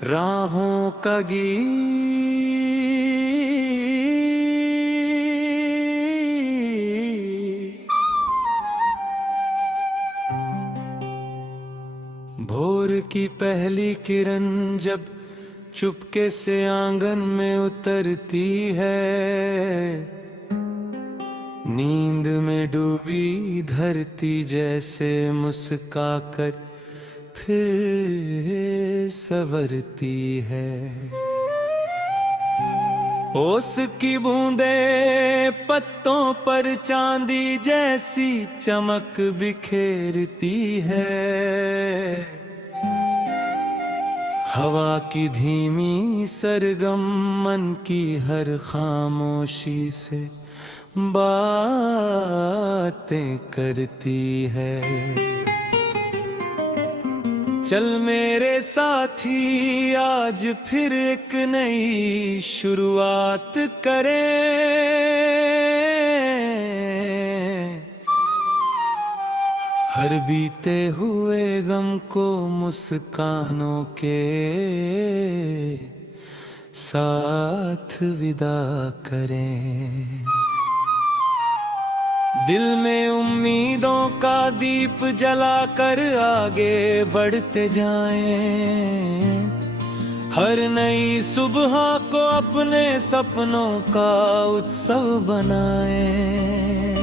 राहों का गीत, भोर की पहली किरण जब चुपके से आंगन में उतरती है, नींद में डूबी धरती जैसे मुस्काकर फिर संवरती है। ओस की बूंदे पत्तों पर चांदी जैसी चमक बिखेरती है। हवा की धीमी सरगम मन की हर खामोशी से बातें करती है। चल मेरे साथी आज फिर एक नई शुरुआत करें, हर बीते हुए गम को मुस्कानों के साथ विदा करें। दिल में उम्मीदों का दीप जलाकर आगे बढ़ते जाएं, हर नई सुबह को अपने सपनों का उत्सव बनाएं।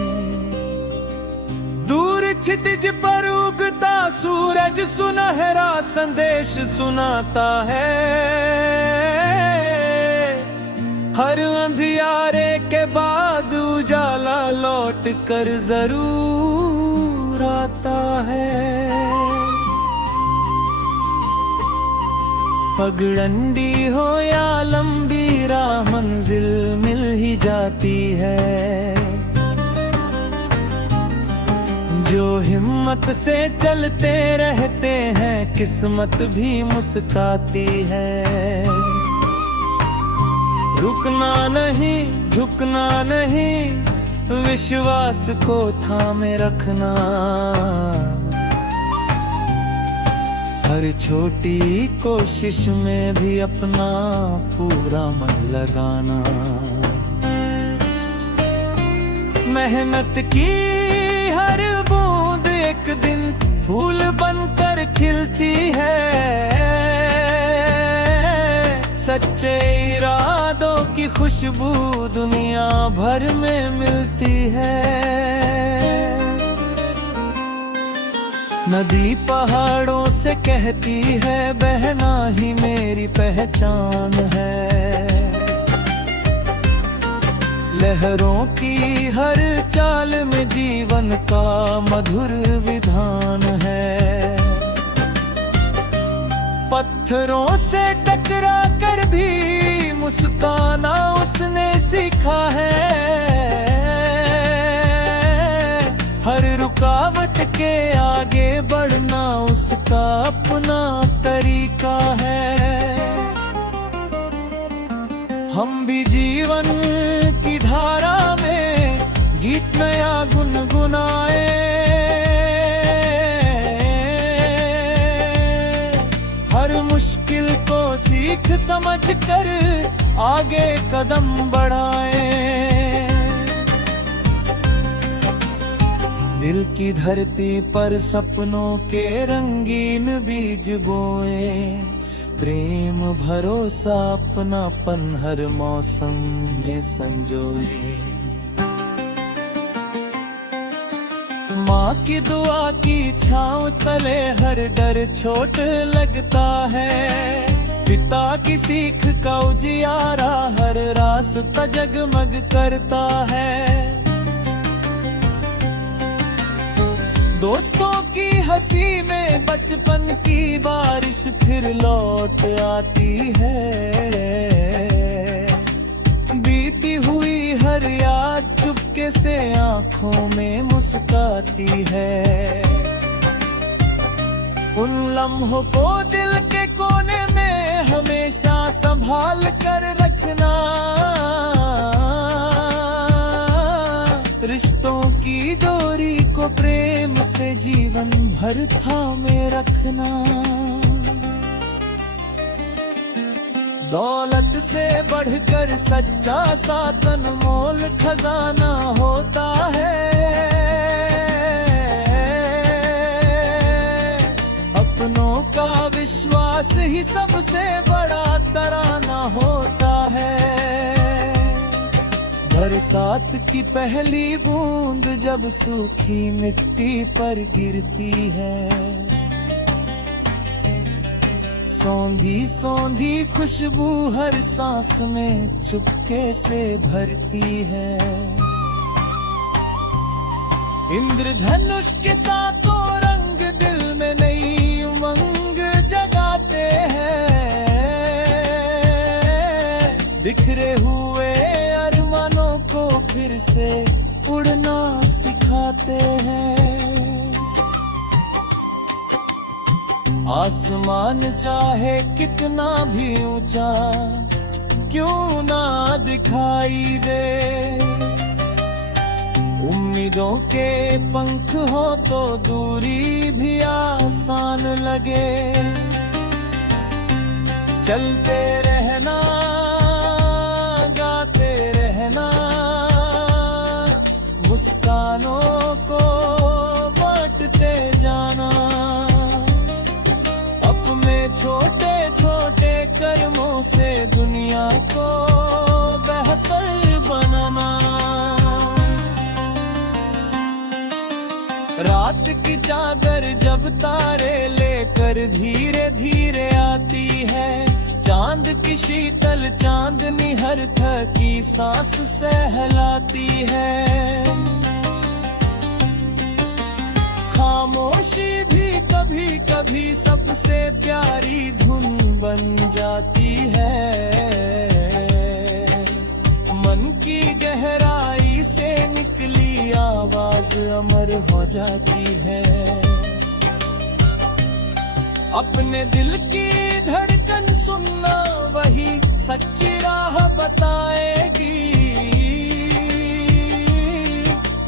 दूर क्षितिज पर उगता सूरज सुनहरा संदेश सुनाता है, हर अंधियारे के बाद उजाला लौट कर जरूर आता है। पगडंडी हो या लंबी राह मंजिल मिल ही जाती है। जो हिम्मत से चलते रहते हैं किस्मत भी मुस्काती है। रुकना नहीं झुकना नहीं विश्वास को थामे रखना, हर छोटी कोशिश में भी अपना पूरा मन लगाना। मेहनत की हर बूंद एक दिन फूल बनकर खिलती है। सच्चे इरादों की खुशबू दुनिया भर में मिलती है। नदी पहाड़ों से कहती है बहना ही मेरी पहचान है। लहरों की हर चाल में जीवन का मधुर विधान है। पत्थरों से टकरा कर भी मुस्काना उसने सीखा है। हर रुकावट के आगे बढ़ना उसका अपना तरीका है। हम भी जीवन की धारा में गीत नया गुनगुनाए, हर मुश्किल को सीख समझ कर आगे कदम बढ़ाए। दिल की धरती पर सपनों के रंगीन बीज बोए, प्रेम भरोसा अपनापन हर मौसम में संजोए। माँ की दुआ की छाँव तले हर डर छोट लगता है। पिता की सीख का उजियारा हर रास्ता जगमग करता है। दोस्तों की हंसी में बचपन की बारिश फिर लौट आती है। बीती हुई हर याद चुपके से आंखों में मुस्काती है। उन लम्हों को दिल के कोने में हमेशा संभाल कर रखना। रिश्तों की डोरी को प्रेम से जीवन भर थामे रखना। दौलत से बढ़कर सच्चा साथ अनमोल खजाना होता है। अपनों का विश्वास ही सबसे बड़ा तराना होता है। बरसात की पहली बूंद जब सूखी मिट्टी पर गिरती है, सौंधी सौंधी खुशबू हर सांस में चुपके से भरती है। इंद्रधनुष के सातों रंग दिल में नई उमंग जगाते हैं। बिखरे हुए अरमानों को फिर से उड़ना सिखाते हैं। आसमान चाहे कितना भी ऊंचा क्यों ना दिखाई दे, उम्मीदों के पंख हो तो दूरी भी आसान लगे। चलते रहना, गाते रहना, मुस्कानों को बांटते जाना। छोटे छोटे कर्मों से दुनिया को बेहतर बनाना। रात की चादर जब तारे लेकर धीरे धीरे आती है, चांद की शीतल चांदनी हर थकी सांस सहलाती है। खामोशी भी कभी कभी सबसे प्यारी धुन बन जाती है। मन की गहराई से निकली आवाज अमर हो जाती है। अपने दिल की धड़कन सुनना वही सच्ची राह बताएगी।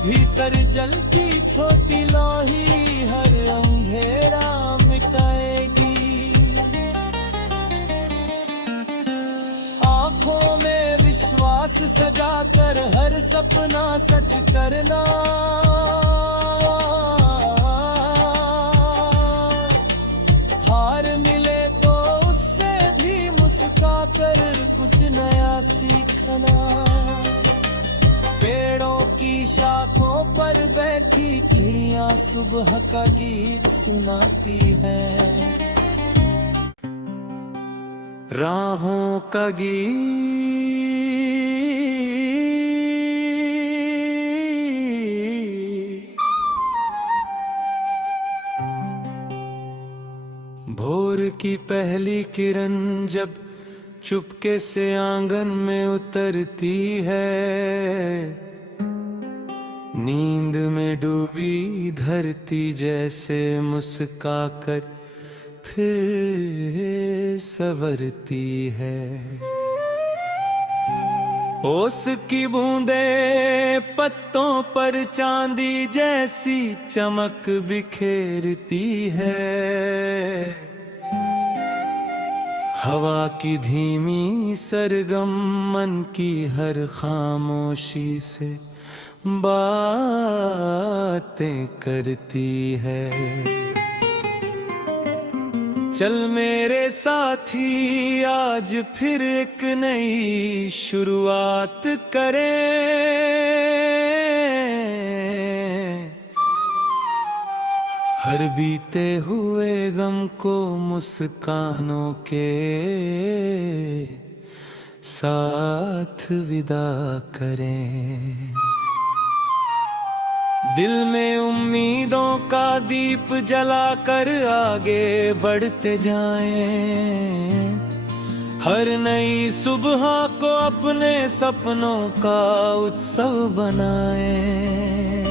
भीतर जलती छोटी लोही हर अंधेरा मिटाएगी। आंखों में विश्वास सजाकर हर सपना सच करना। हार मिले तो उससे भी मुस्कुराकर कुछ नया सीखना। पेड़ों की शाखों पर बैठी चिड़िया सुबह का गीत सुनाती है। राहों का गीत भोर की पहली किरण जब चुपके से आंगन में उतरती है। नींद में डूबी धरती जैसे मुस्काकर फिर संवरती है। ओस की बूंदें पत्तों पर चांदी जैसी चमक बिखेरती है। हवा की धीमी सरगम मन की हर खामोशी से बातें करती है। चल मेरे साथी आज फिर एक नई शुरुआत करें। हर बीते हुए गम को मुस्कानों के साथ विदा करें। दिल में उम्मीदों का दीप जलाकर आगे बढ़ते जाएं। हर नई सुबह को अपने सपनों का उत्सव बनाएं।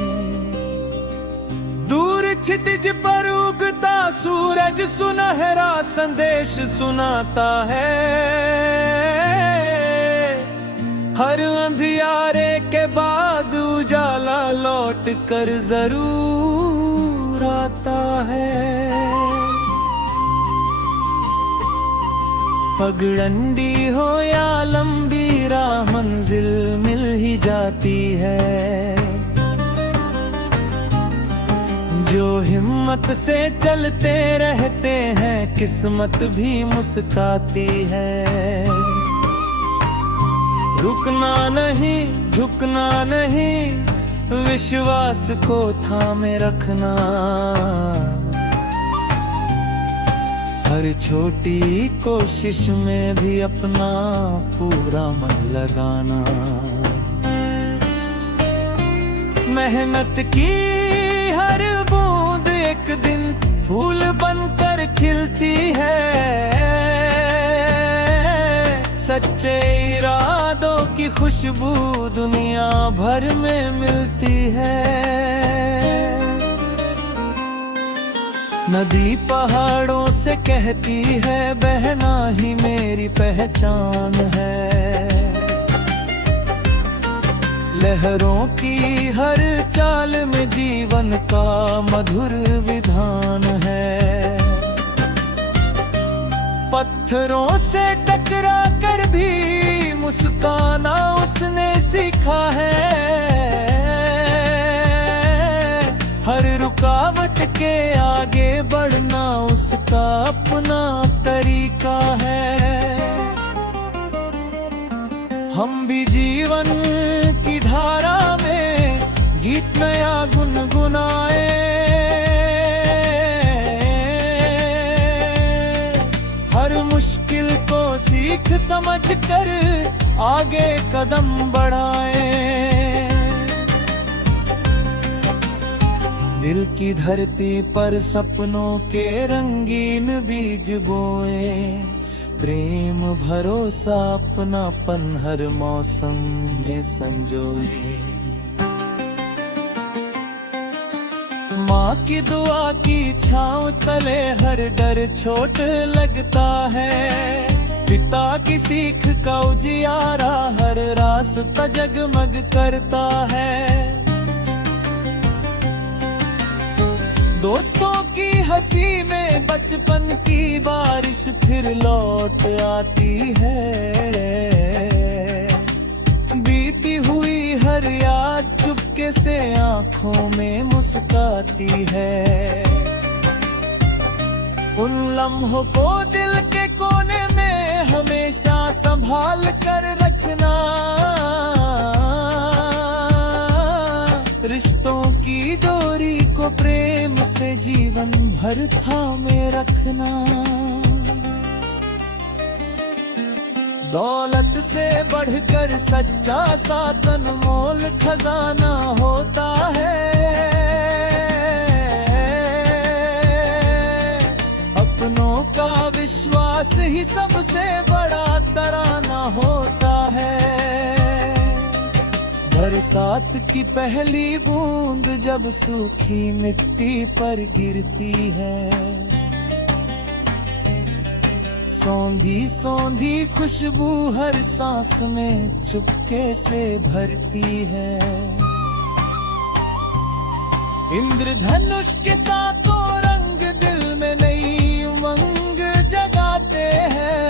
दूर क्षितिज पर उगता सूरज सुनहरा संदेश सुनाता है। हर अंधियारे के बाद उजाला लौट कर जरूर आता है। पगडंडी हो या लंबी राह मंजिल मिल ही जाती है। जो हिम्मत से चलते रहते हैं किस्मत भी मुस्काती है। रुकना नहीं झुकना नहीं विश्वास को थामे रखना। हर छोटी कोशिश में भी अपना पूरा मन लगाना। मेहनत की हर बूंद एक दिन फूल बनकर खिलती है। सच्चे इरादों की खुशबू दुनिया भर में मिलती है। नदी पहाड़ों से कहती है बहना ही मेरी पहचान है। लहरों की हर चाल में जीवन का मधुर विधान है। पत्थरों से टकरा कर भी मुस्काना उसने सीखा है। हर रुकावट के आगे बढ़ना उसका अपना तरीका है। हम भी जीवन की धारा में गीत नया गुनगुनाए। हर मुश्किल को सीख समझ कर आगे कदम बढ़ाए। दिल की धरती पर सपनों के रंगीन बीज बोए। प्रेम भरोसा अपनापन हर मौसम में संजोए। माँ की दुआ की छाँव तले हर डर छोट लगता है। पिता की सीख का उजियारा हर रास्ता जगमग करता है। दोस्तों की हंसी में बचपन की बारिश फिर लौट आती है। बीती हुई हर याद चुपके से आंखों में मुस्काती है। उन लम्हों को दिल के कोने में हमेशा संभाल कर रखना। रिश्तों की डोरी को प्रेम से जीवन भर थामे रखना। दौलत से बढ़कर सच्चा साथ अनमोल खजाना होता है। अपनों का विश्वास ही सबसे बड़ा तराना होता है। बरसात की पहली बूंद जब सूखी मिट्टी पर गिरती है। सौंधी सौंधी खुशबू हर सांस में चुपके से भरती है। इंद्रधनुष के सातों रंग दिल में नई उमंग जगाते हैं।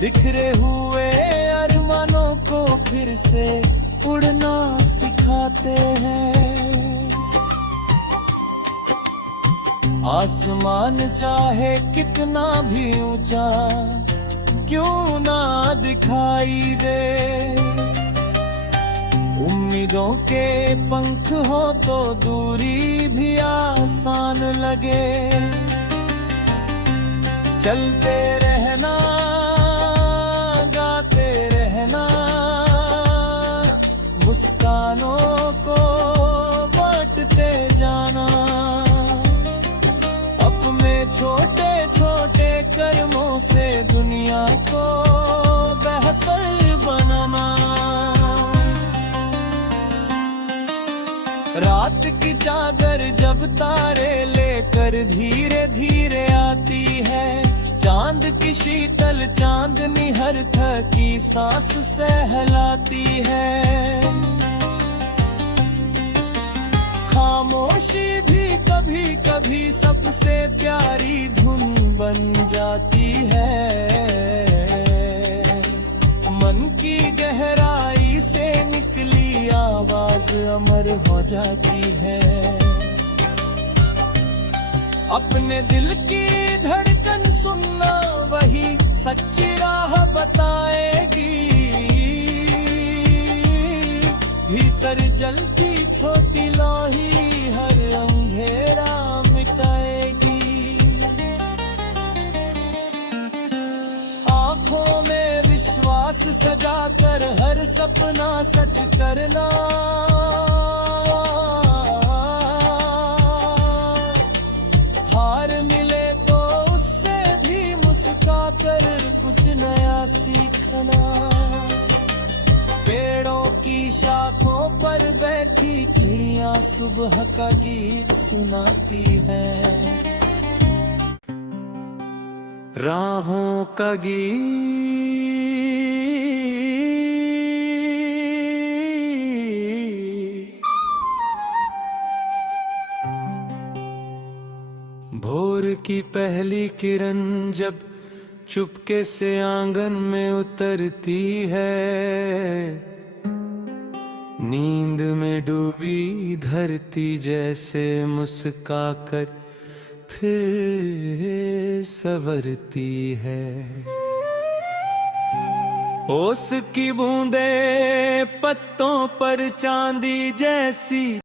बिखरे हुए अरमानों को फिर से उड़ना सिखाते हैं। आसमान चाहे कितना भी ऊंचा क्यों ना दिखाई दे। उम्मीदों के पंख हो तो दूरी भी आसान लगे। चलते रहना गाते रहना मुस्कानों को बांटते जाना। अपने छोटे छोटे कर्मों से दुनिया को बेहतर बनाना। रात की चादर जब तारे लेकर धीरे धीरे आती है। चांद की शीतल चांदनी हर थकी सांस सहलाती है। खामोशी भी कभी कभी सबसे प्यारी धुन बन अमर हो जाती है। अपने दिल की धड़कन सुनना वही सच्ची राह बताएगी। भीतर जलती छोटी लोही हर अंधेरा मिटाएगी। आंखों में विश्वास सजाकर हर सपना सच करना। हार मिले तो उससे भी मुस्कुराकर कुछ नया सीखना। पेड़ों की शाखों पर बैठी चिड़िया सुबह का गीत सुनाती है। राहों का गीत। भोर की पहली किरण जब चुपके से आंगन में उतरती है। नींद में डूबी धरती जैसे मुस्कुराकर फिर संवरती है। ओस की बूंदें पत्तों पर चांदी जैसी